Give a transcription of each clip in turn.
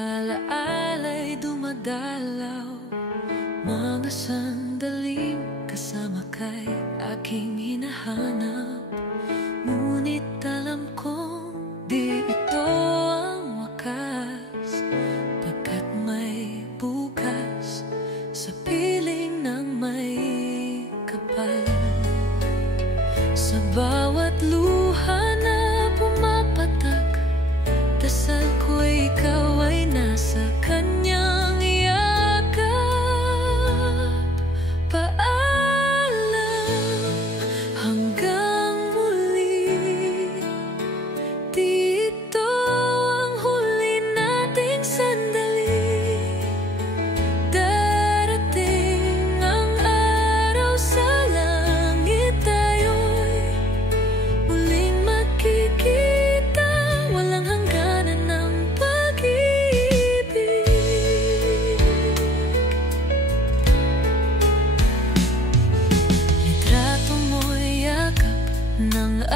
alaala'y dumadalaw, mga sandaling kasama kay aking hinahanap. Ngunit alam kong di ito ang wakas, pagkat may bukas sa piling ng may kapal. Sa bawat luha na pumapatak, dasal ko'y ikaw ay nasa kanyang yakap. Paalam hanggang muli, di ito ang huli nating sandali. Darating ang araw sa langit, tayo'y muling magkikita, walang hangganan ng pag-ibig. Litrato mo'y yakap ng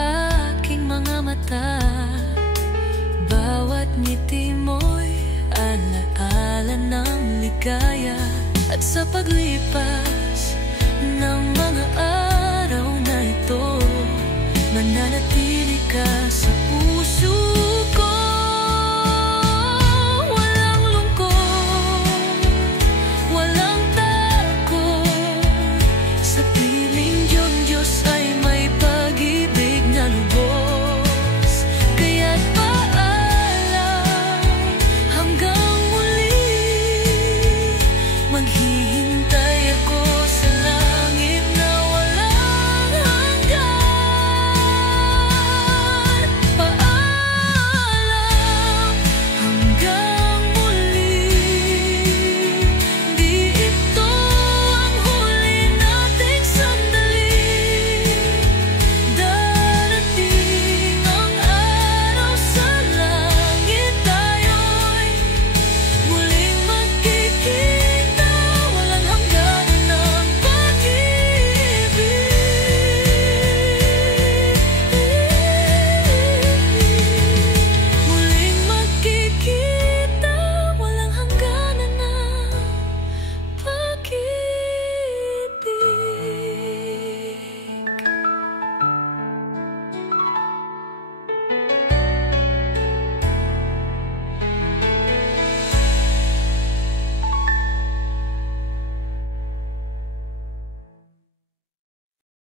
aking mga mata, bawat ngiti mo'y alaala ng ligaya. At sa paglipas ng mga araw na ito, mananatili ka